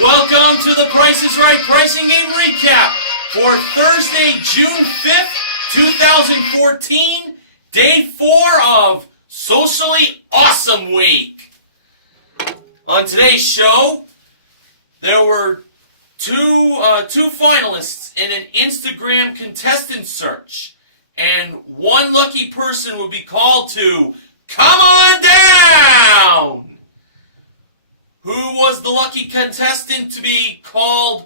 Welcome to the Price is Right Pricing Game Recap for Thursday, June 5th, 2014, Day 4 of Socially Awesome Week. On today's show, there were two finalists in an Instagram contestant search, and one lucky person would be called to Come On Down! Who was the lucky contestant to be called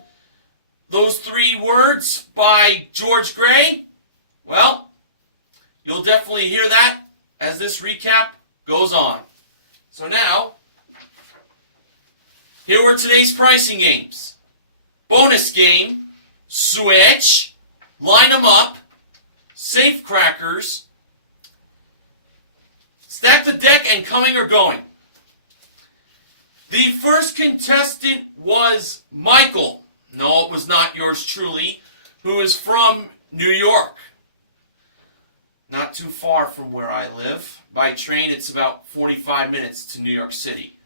those three words by George Gray? Well, you'll definitely hear that as this recap goes on. So now, here were today's pricing games. Bonus game, Switch, Line 'em Up, Safe Crackers, Stack the Deck, and Coming or Going. The first contestant was Michael. No, it was not yours truly, who is from New York. Not too far from where I live. By train, it's about 45 minutes to New York City.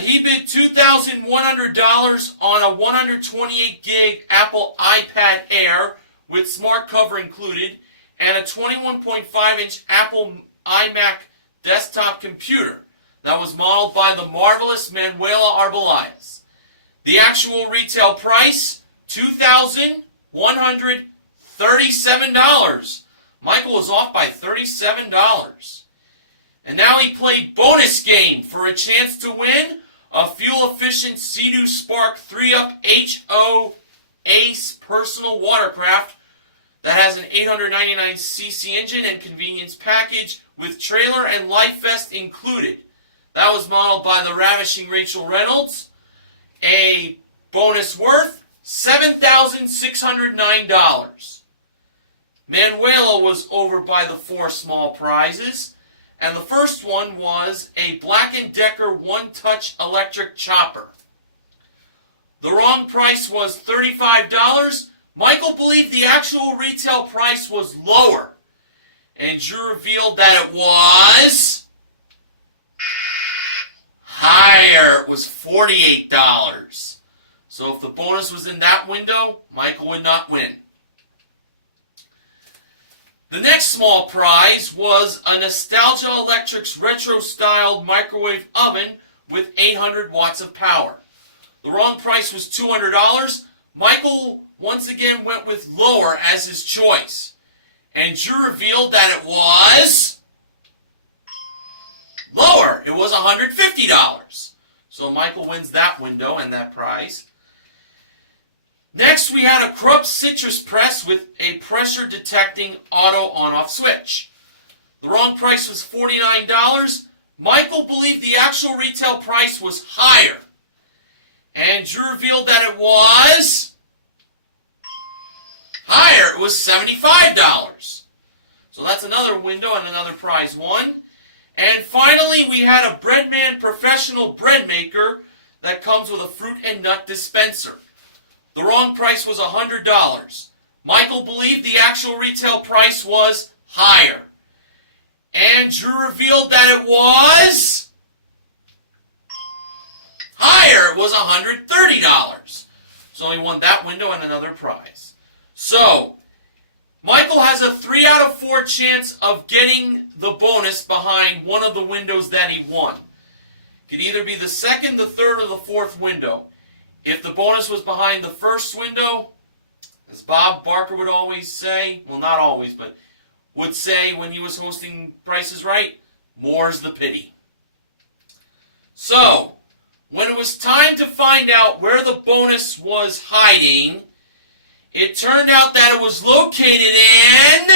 He bid $2,100 on a 128 gig Apple iPad Air with smart cover included and a 21.5 inch Apple iMac desktop computer that was modeled by the marvelous Manuela Arbeláez. The actual retail price, $2,137. Michael was off by $37. And now he played bonus game for a chance to win a fuel-efficient Sea-Doo Spark 3-Up HO Ace personal watercraft that has an 899cc engine and convenience package with trailer and life vest included. That was modeled by the ravishing Rachel Reynolds. A bonus worth $7,609. Manuela was over by the four small prizes, and the first one was a Black & Decker one-touch electric chopper. The wrong price was $35. Michael believed the actual retail price was lower, and Drew revealed that it was higher. It was $48. So if the bonus was in that window, Michael would not win. The next small prize was a Nostalgia Electrics retro-styled microwave oven with 800 watts of power. The wrong price was $200. Michael once again went with lower as his choice. And Drew revealed that it was lower. It was $150. So Michael wins that window and that prize. Next, we had a Krupp citrus press with a pressure-detecting auto on-off switch. The wrong price was $49. Michael believed the actual retail price was higher. And Drew revealed that it was higher. It was $75. So that's another window and another prize won. And finally, we had a Breadman professional bread maker that comes with a fruit and nut dispenser. The wrong price was $100. Michael believed the actual retail price was higher. And Drew revealed that it was higher. It was $130. So he won that window and another prize. So, Michael has a 3 out of 4 chance of getting the bonus behind one of the windows that he won. It could either be the second, the third, or the fourth window. If the bonus was behind the first window, as Bob Barker would always say, well, not always, but would say when he was hosting Price is Right, more's the pity. So, when it was time to find out where the bonus was hiding, it turned out that it was located in...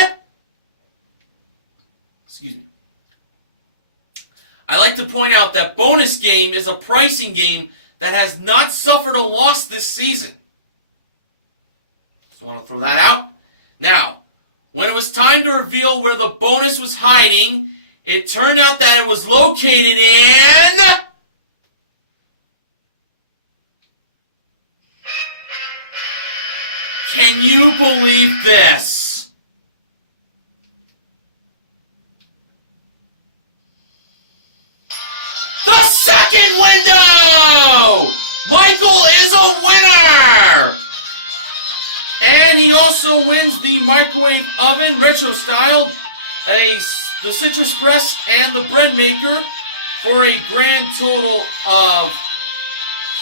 Excuse me. I like to point out that bonus game is a pricing game that has not suffered a loss this season. Just want to throw that out. Now, when it was time to reveal where the bonus was hiding, it turned out that it was located in... Can you believe this? The second window! also wins the microwave oven, retro style, the citrus press, and the bread maker for a grand total of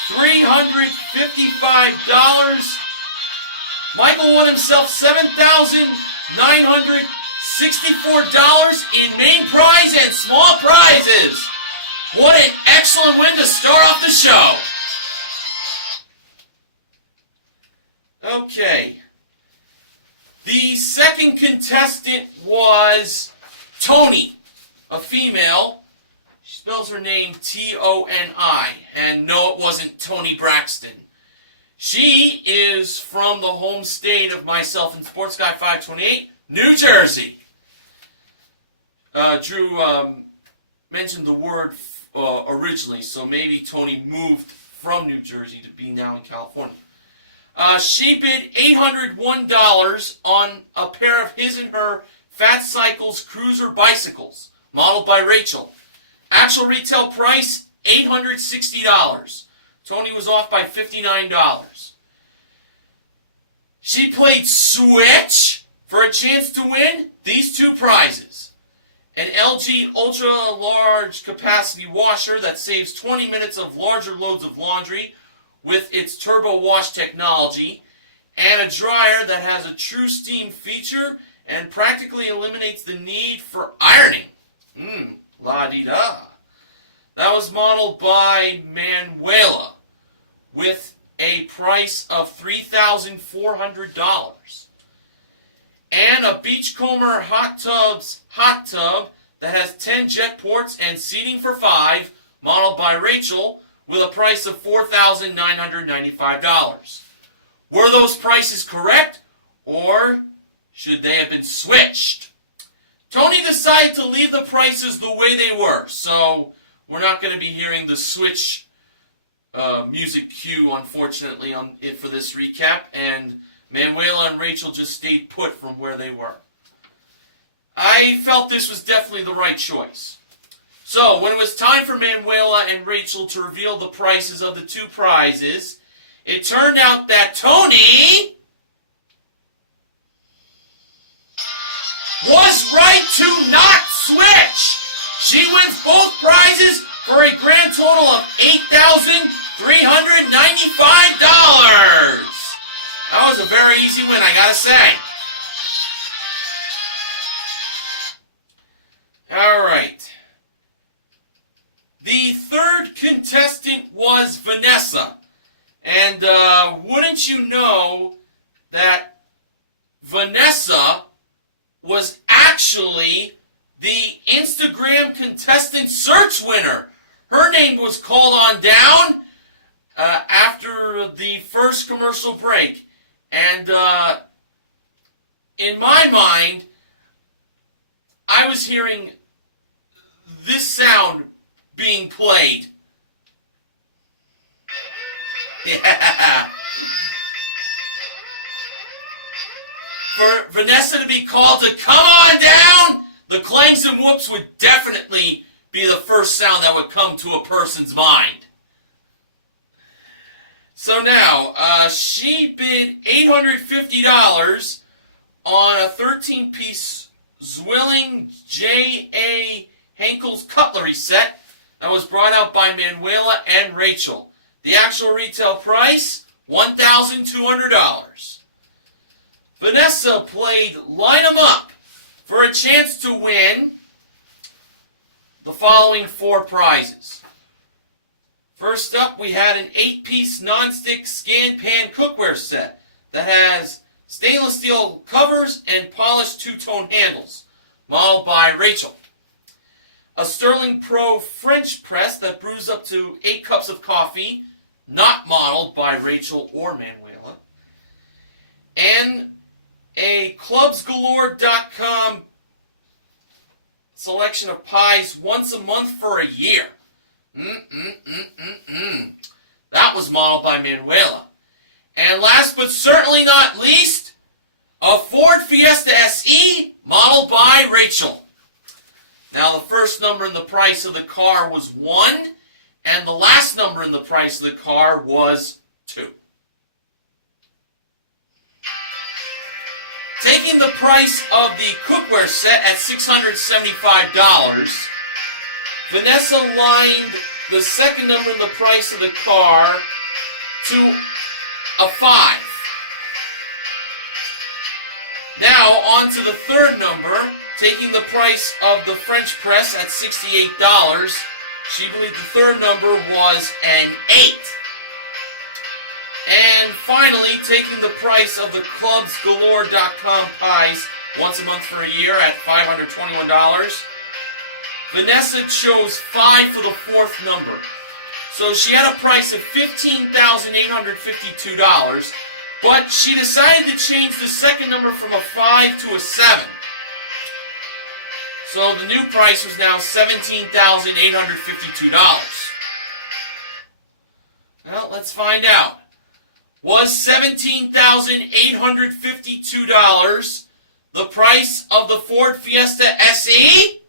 $355. Michael won himself $7,964 in main prize and small prizes. What an excellent win to start off the show. Okay. The second contestant was Toni, a female. She spells her name Toni, and no, it wasn't Toni Braxton. She is from the home state of myself and Sports Guy 528, New Jersey. Drew mentioned the word originally, so maybe Toni moved from New Jersey to be now in California. She bid $801 on a pair of his and her Fat Cycles Cruiser bicycles, modeled by Rachel. Actual retail price, $860. Toni was off by $59. She played Switch for a chance to win these two prizes. An LG Ultra Large Capacity Washer that saves 20 minutes of larger loads of laundry with its turbo wash technology, and a dryer that has a true steam feature and practically eliminates the need for ironing. La-di-da. That was modeled by Manuela with a price of $3,400. And a Beachcomber hot tub that has 10 jet ports and seating for 5, modeled by Rachel, with a price of $4,995. Were those prices correct, or should they have been switched? Toni decided to leave the prices the way they were, so we're not going to be hearing the switch music cue, unfortunately, for this recap, and Manuela and Rachel just stayed put from where they were. I felt this was definitely the right choice. So, when it was time for Manuela and Rachel to reveal the prices of the two prizes, it turned out that Toni was right to not switch. She wins both prizes for a grand total of $8,395. That was a very easy win, I gotta say. Alright. The third contestant was Vanessa. And wouldn't you know that Vanessa was actually the Instagram contestant search winner. Her name was called on down after the first commercial break. And in my mind, I was hearing this sound being played. Yeah. For Vanessa to be called to come on down, the clangs and whoops would definitely be the first sound that would come to a person's mind. So now, she bid $850 on a 13-piece Zwilling J.A. Henkel's cutlery set that was brought out by Manuela and Rachel. The actual retail price, $1,200. Vanessa played Line 'em Up for a chance to win the following 4 prizes. First up, we had an 8-piece non-stick scan pan cookware set that has stainless steel covers and polished 2-tone handles, modeled by Rachel. A Sterling Pro French press that brews up to 8 cups of coffee, not modeled by Rachel or Manuela. And a clubsgalore.com selection of pies once a month for a year. That was modeled by Manuela. And last but certainly not least, a Ford Fiesta SE modeled by Rachel. Now the first number in the price of the car was 1, and the last number in the price of the car was 2. taking the price of the cookware set at $675, Vanessa lined the second number in the price of the car to a 5. Now, on to the third number, taking the price of the French press at $68. She believed the third number was an 8. And finally, taking the price of the clubsgalore.com pies once a month for a year at $521, Vanessa chose 5 for the fourth number. So she had a price of $15,852, but she decided to change the second number from a 5 to a 7. So the new price was now $17,852. Well, let's find out. Was $17,852 the price of the Ford Fiesta SE?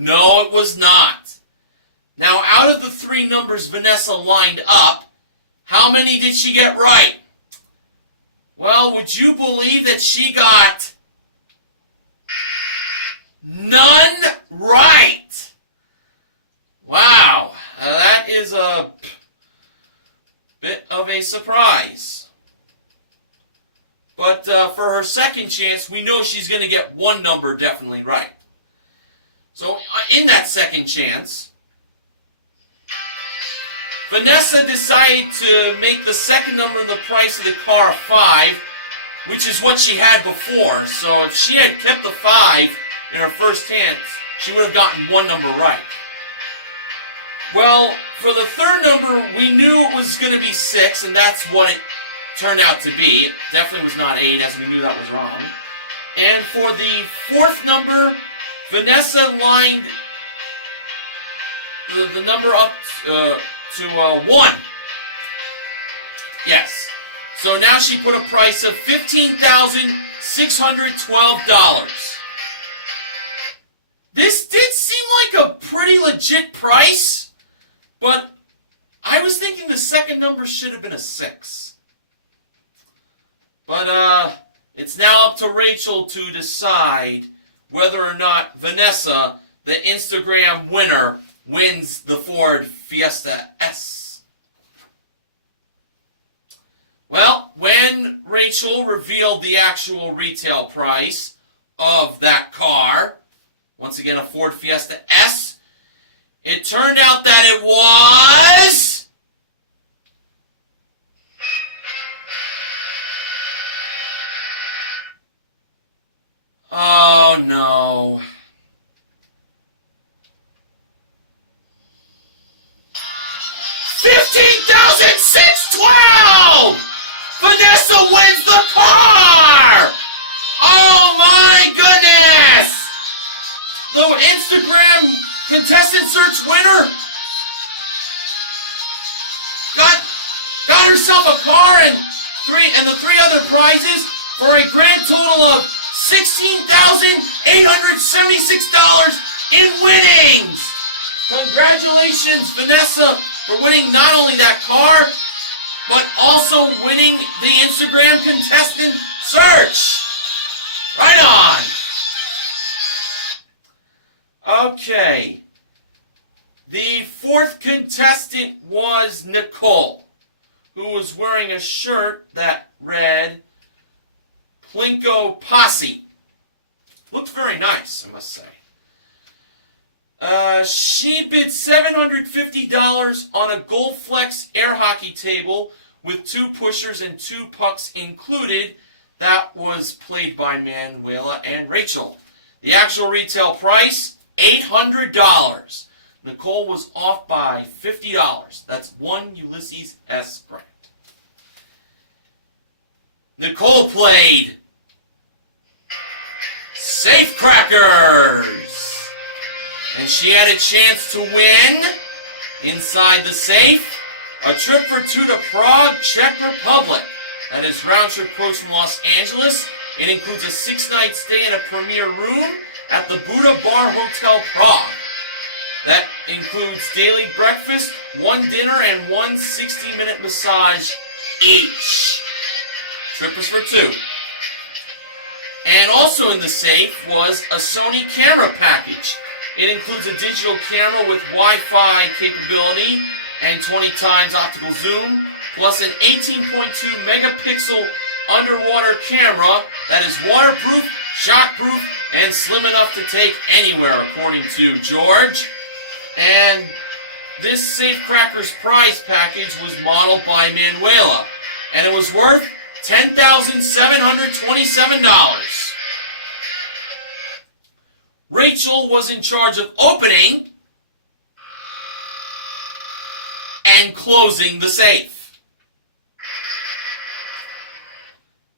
No, it was not. Now, out of the 3 numbers Vanessa lined up, how many did she get right? Well, would you believe that she got none right? Wow, that is a bit of a surprise. But for her second chance, we know she's going to get one number definitely right. So in that second chance, Vanessa decided to make the second number in the price of the car 5, which is what she had before. So if she had kept the 5 in her first chance, she would have gotten one number right. Well, for the third number, we knew it was going to be 6, and that's what it turned out to be. It definitely was not 8, as we knew that was wrong. And for the fourth number, Vanessa lined the number up to 1. Yes. So now she put a price of $15,612. This did seem like a pretty legit price, but I was thinking the second number should have been a 6. But it's now up to Rachel to decide whether or not Vanessa, the Instagram winner, wins the Ford Fiesta S. Well, when Rachel revealed the actual retail price of that car, once again a Ford Fiesta S, it turned out that it was... Oh no. $15,612! Vanessa wins the car! Oh my goodness! The Instagram contestant search winner got herself a car and the 3 other prizes for a grand total of $16,876 in winnings! Congratulations, Vanessa, for winning not only that car, but also winning the Instagram contestant search. Right on. Okay. The fourth contestant was Nicole, who was wearing a shirt that read Plinko Posse. Looked very nice, I must say. She bid $750 on a Goldflex air hockey table with 2 pushers and 2 pucks included. That was played by Manuela and Rachel. The actual retail price, $800. Nicole was off by $50. That's one Ulysses S. Grant. Nicole played Safe Crackers. And she had a chance to win, inside the safe, a trip for 2 to Prague, Czech Republic. That is round-trip quotes from Los Angeles. It includes a 6-night stay in a premier room at the Buddha Bar Hotel Prague. That includes daily breakfast, 1 dinner, and 1 60-minute massage each. Trip was for 2. And also in the safe was a Sony camera package. It includes a digital camera with Wi-Fi capability and 20 times optical zoom, plus an 18.2 megapixel underwater camera that is waterproof, shockproof, and slim enough to take anywhere, according to George. And this Safecrackers prize package was modeled by Manuela, and it was worth $10,727. Rachel was in charge of opening and closing the safe.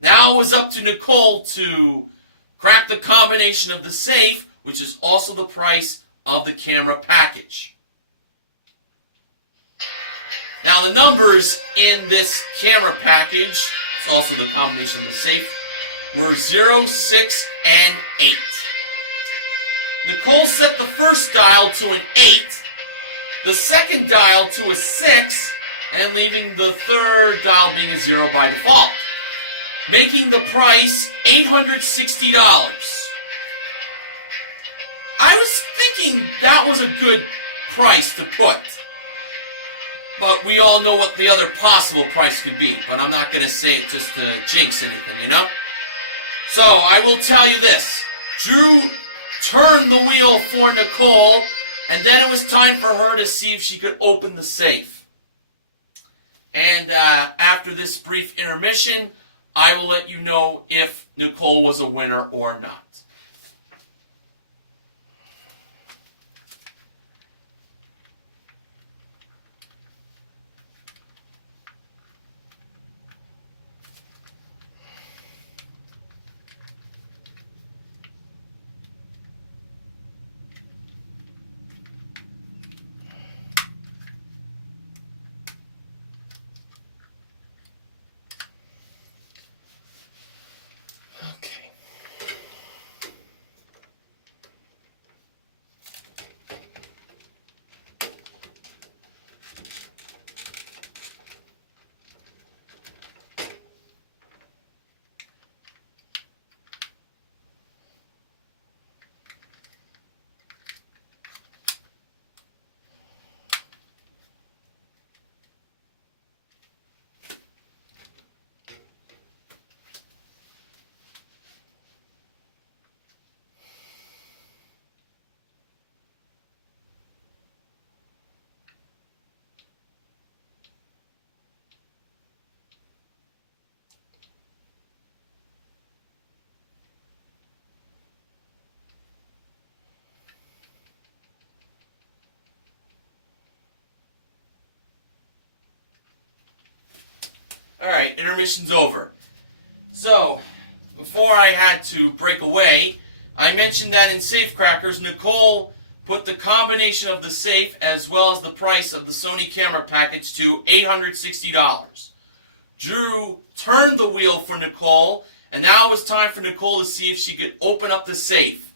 Now it was up to Nicole to crack the combination of the safe, which is also the price of the camera package. Now the numbers in this camera package, it's also the combination of the safe, were 0, 6, and 8. Nicole set the first dial to an 8, the second dial to a 6, and leaving the third dial being a 0 by default, making the price $860. I was thinking that was a good price to put. But we all know what the other possible price could be. But I'm not going to say it just to jinx anything, you know? So, I will tell you this. Drew turned the wheel for Nicole, and then it was time for her to see if she could open the safe. And after this brief intermission, I will let you know if Nicole was a winner or not. Alright, intermission's over. So, before I had to break away, I mentioned that in Safecrackers, Nicole put the combination of the safe as well as the price of the Sony camera package to $860. Drew turned the wheel for Nicole, and now it was time for Nicole to see if she could open up the safe.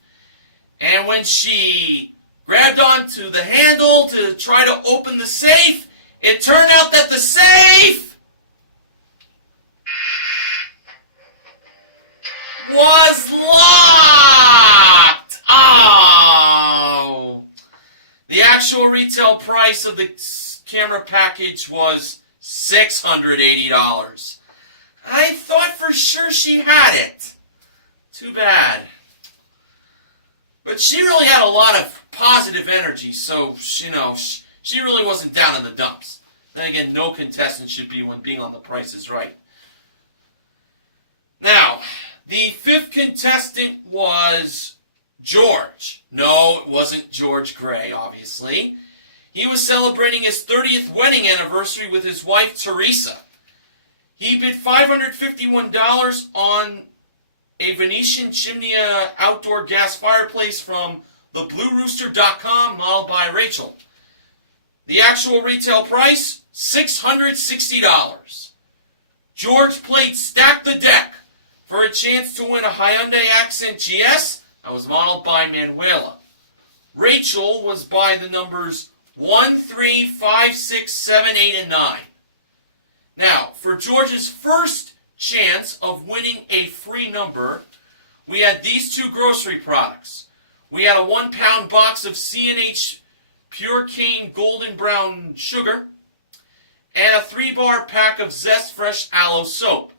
And when she grabbed onto the handle to try to open the safe, it turned out that the safe was locked! Oh! The actual retail price of the camera package was $680. I thought for sure she had it. Too bad. But she really had a lot of positive energy, so, you know, she really wasn't down in the dumps. Then again, no contestant should be when being on The Price is Right. Now, the fifth contestant was George. No, it wasn't George Gray, obviously. He was celebrating his 30th wedding anniversary with his wife, Teresa. He bid $551 on a Venetian chimney outdoor gas fireplace from thebluerooster.com, modeled by Rachel. The actual retail price, $660. George played Stack the Deck for a chance to win a Hyundai Accent GS that was modeled by Manuela. Rachel was by the numbers 1, 3, 5, 6, 7, 8, and 9. Now, for George's first chance of winning a free number, we had these two grocery products. We had a 1-pound box of C&H Pure Cane Golden Brown Sugar and a 3-bar pack of Zest Fresh Aloe Soap.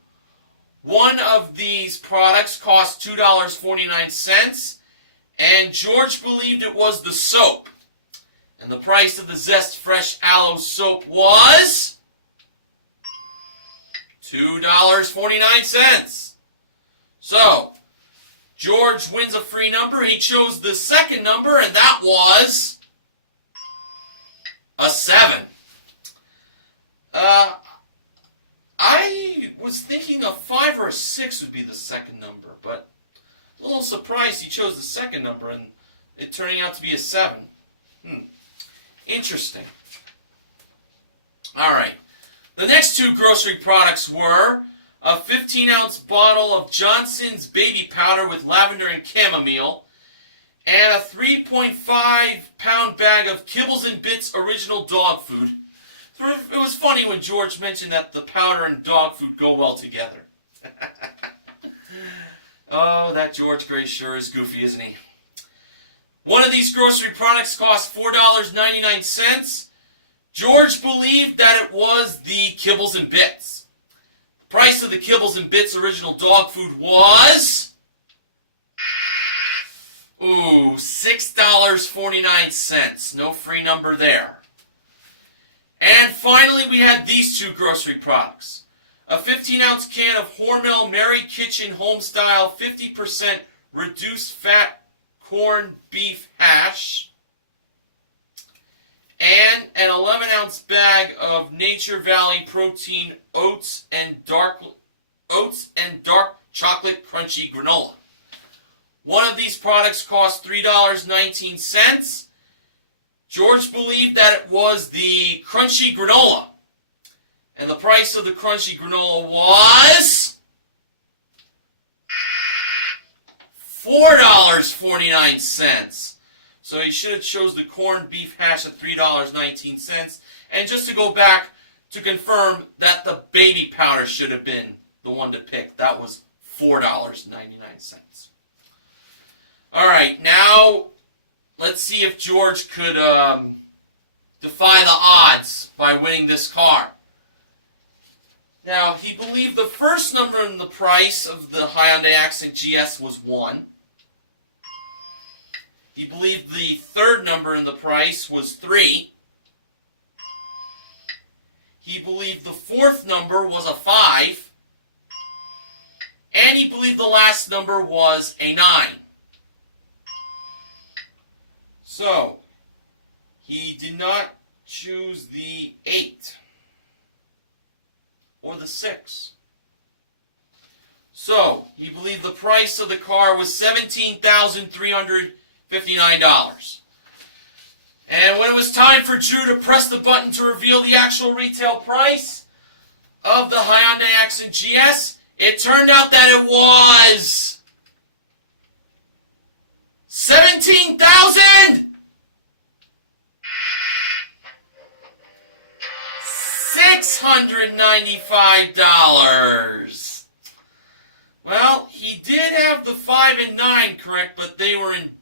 One of these products cost $2.49, and George believed it was the soap. And the price of the Zest Fresh Aloe Soap was $2.49. So, George wins a free number. He chose the second number, and that was a 7. I was thinking a 5 or a 6 would be the second number, but a little surprised he chose the second number, and it turning out to be a 7. Interesting. All right. The next two grocery products were a 15-ounce bottle of Johnson's baby powder with lavender and chamomile, and a 3.5-pound bag of Kibbles and Bits original dog food. It was funny when George mentioned that the powder and dog food go well together. Oh, that George Gray sure is goofy, isn't he? One of these grocery products cost $4.99. George believed that it was the Kibbles and Bits. The price of the Kibbles and Bits original dog food was $6.49. No free number there. And finally, we had these two grocery products. A 15-ounce can of Hormel Mary Kitchen Homestyle 50% reduced fat corned beef hash, and an 11-ounce bag of Nature Valley Protein oats and dark chocolate crunchy granola. One of these products cost $3.19. George believed that it was the crunchy granola, and the price of the crunchy granola was $4.49. So he should have chose the corned beef hash at $3.19. And just to go back to confirm that the baby powder should have been the one to pick, that was $4.99. All right, now let's see if George could defy the odds by winning this car. Now, he believed the first number in the price of the Hyundai Accent GS was 1. He believed the third number in the price was 3. He believed the fourth number was a 5. And he believed the last number was a 9. So, he did not choose the 8 or the 6. So, he believed the price of the car was $17,359. And when it was time for Drew to press the button to reveal the actual retail price of the Hyundai Accent GS, it turned out that it was $17,695. Well, he did have the 5 and 9 correct, but they were in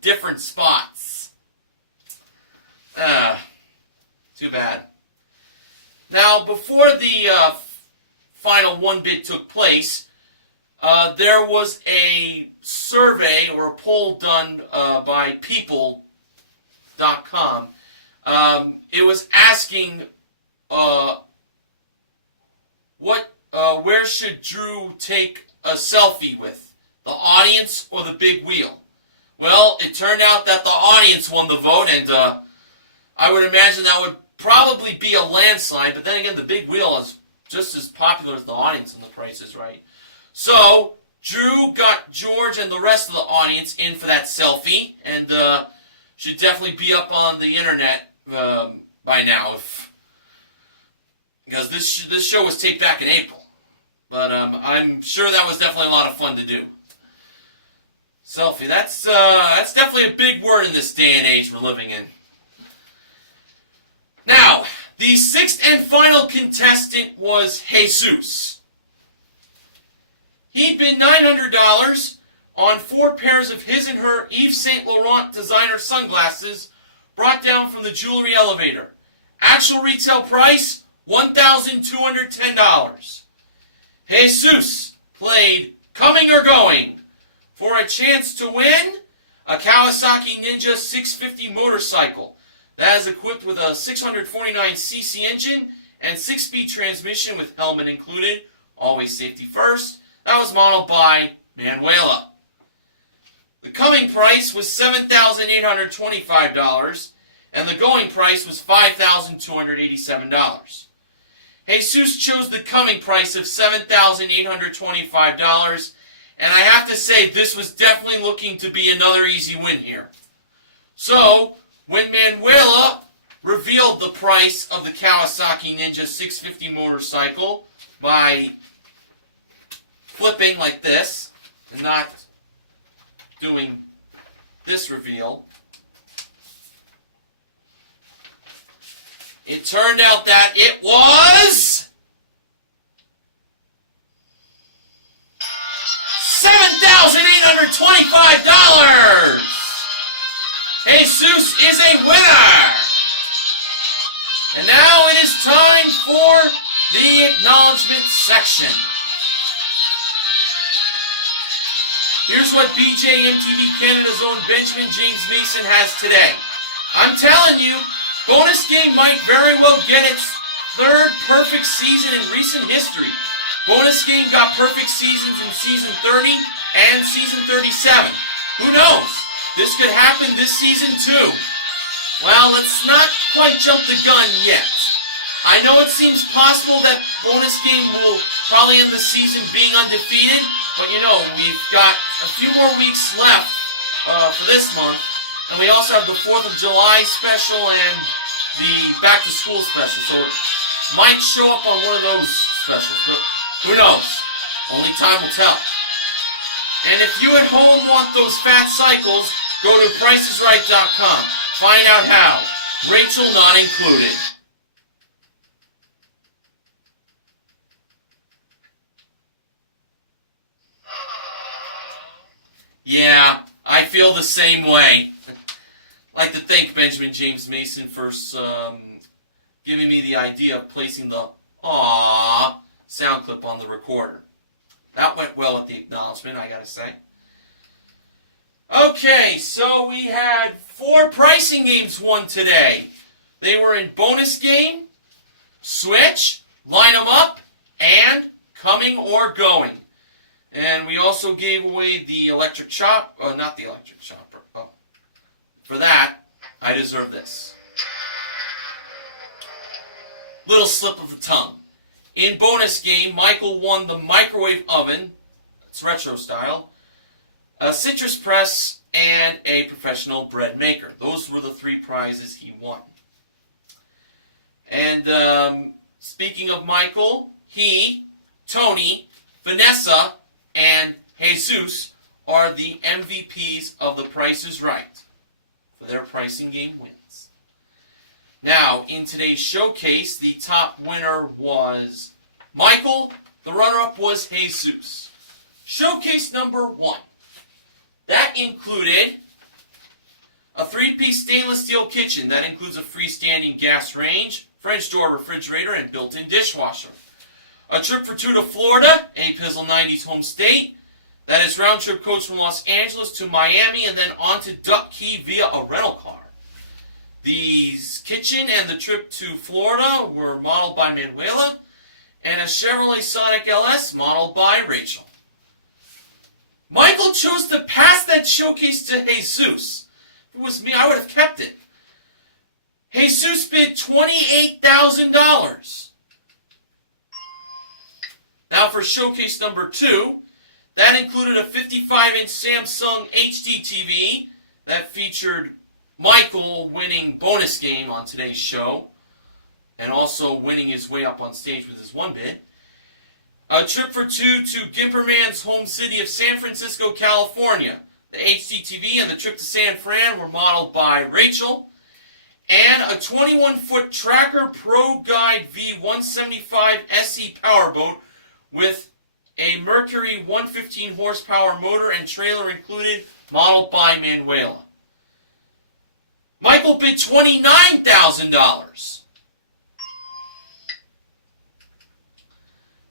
different spots. Too bad. Now, before the final one bid took place, there was a survey or a poll done by People.com. It was asking where should Drew take a selfie with, the audience or the big wheel? Well, it turned out that the audience won the vote, and I would imagine that would probably be a landslide, but then again, the big wheel is just as popular as the audience, and the Price is Right. So, Drew got George and the rest of the audience in for that selfie, and should definitely be up on the internet by now, because this show was taped back in April. But I'm sure that was definitely a lot of fun to do. Selfie, that's definitely a big word in this day and age we're living in. Now, the sixth and final contestant was Jesus. He bid $900 on 4 pairs of his and her Yves Saint Laurent designer sunglasses brought down from the jewelry elevator. Actual retail price, $1,210. Jesus played Coming or Going for a chance to win a Kawasaki Ninja 650 motorcycle that is equipped with a 649cc engine and 6-speed transmission with helmet included, always safety first. That was modeled by Manuela. The coming price was $7,825, and the going price was $5,287. Jesus chose the coming price of $7,825, and I have to say this was definitely looking to be another easy win here. So, when Manuela revealed the price of the Kawasaki Ninja 650 motorcycle by flipping like this, and not doing this reveal, it turned out that it was $7,825! Jesus is a winner! And now it is time for the acknowledgement section. Here's what BJMTV Canada's own Benjamin James Mason has today. I'm telling you, Bonus Game might very well get its 3rd perfect season in recent history. Bonus Game got perfect seasons in Season 30 and Season 37. Who knows? This could happen this season too. Well, let's not quite jump the gun yet. I know it seems possible that Bonus Game will probably end the season being undefeated, but you know, we've got a few more weeks left for this month, and we also have the 4th of July special and the Back to School special, so it might show up on one of those specials, but who knows? Only time will tell. And if you at home want those fat cycles, go to PricesRight.com. Find out how. Rachel not included. Yeah, I feel the same way. I'd like to thank Benjamin James Mason for giving me the idea of placing the "aww" sound clip on the recorder. That went well with the acknowledgement, I gotta say. Okay, so we had 4 pricing games won today. They were in Bonus Game, Switch, Line 'em Up, and Coming or Going. And we also gave away the electric chop, not the electric chopper. Oh. For that, I deserve this. Little slip of the tongue. In Bonus Game, Michael won the microwave oven, it's retro style, a citrus press, and a professional bread maker. Those were the 3 prizes he won. And speaking of Michael, he, Tony, Vanessa, and Jesus are the MVPs of The Price is Right for their pricing game wins. Now, in today's showcase, the top winner was Michael. The runner-up was Jesus. Showcase number 1. That included a 3-piece stainless steel kitchen. That includes a freestanding gas range, French door refrigerator, and built-in dishwasher. A trip for 2 to Florida, a Pizzle 90s home state. That is round-trip coach from Los Angeles to Miami and then on to Duck Key via a rental car. The kitchen and the trip to Florida were modeled by Manuela, and a Chevrolet Sonic LS modeled by Rachel. Michael chose to pass that showcase to Jesus. If it was me, I would have kept it. Jesus bid $28,000. Now for showcase number 2, that included a 55-inch Samsung HD TV that featured Michael winning Bonus Game on today's show, and also winning his way up on stage with his 1 bid. A trip for 2 to Gimperman's home city of San Francisco, California. The HD TV and the trip to San Fran were modeled by Rachel. And a 21-foot Tracker Pro Guide V175 SE powerboat with a Mercury 115 horsepower motor and trailer included, modeled by Manuela. Michael bid $29,000.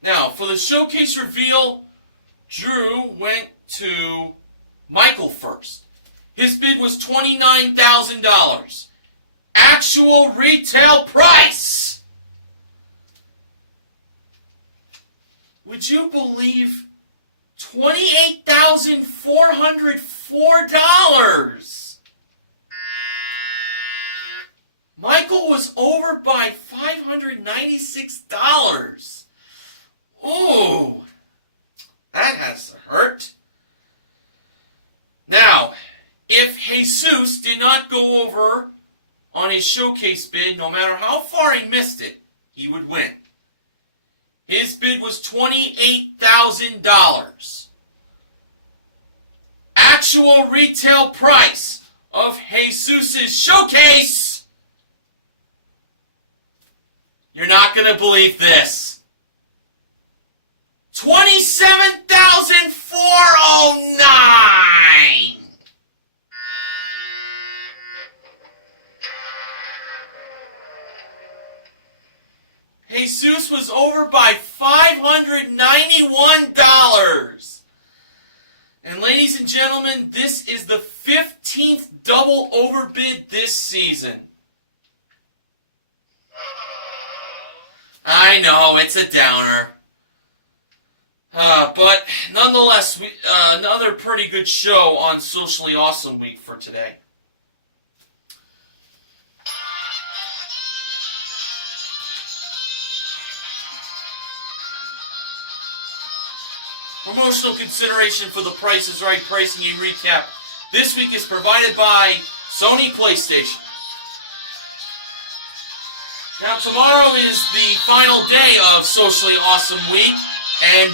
Now, for the showcase reveal, Drew went to Michael first. His bid was $29,000. Actual retail price! Would you believe $28,404? Michael was over by $596. Ooh, that has to hurt. Now, if Jesus did not go over on his showcase bid, no matter how far he missed it, he would win. His bid was $28,000. Actual retail price of Jesus' showcase. You're not going to believe this. $27,409. Jesus was over by $591. And ladies and gentlemen, this is the 15th double overbid this season. I know, it's a downer. But nonetheless, another pretty good show on Socially Awesome Week for today. Promotional consideration for The Price is Right pricing and recap this week is provided by Sony PlayStation. Now tomorrow is the final day of Socially Awesome Week, and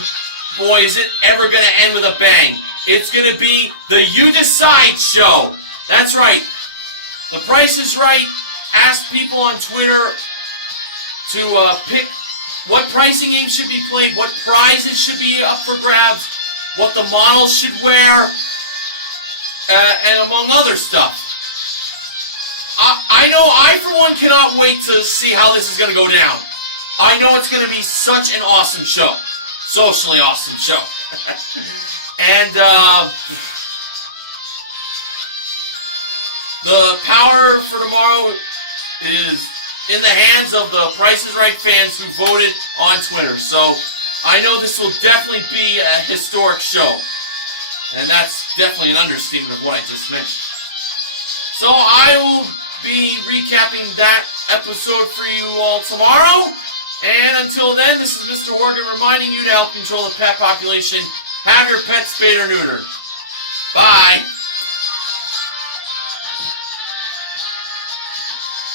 boy is it ever going to end with a bang. It's going to be the You Decide show. That's right. The Price is Right asked people on Twitter to pick what pricing games should be played, what prizes should be up for grabs, what the models should wear, and among other stuff. I know I, for one, cannot wait to see how this is going to go down. I know it's going to be such an awesome show. Socially awesome show. And the power for tomorrow is in the hands of the Price is Right fans who voted on Twitter. So I know this will definitely be a historic show. And that's definitely an understatement of what I just mentioned. So I will be recapping that episode for you all tomorrow. And until then, this is Mr. Morgan reminding you to help control the pet population. Have your pets spayed or neutered. Bye.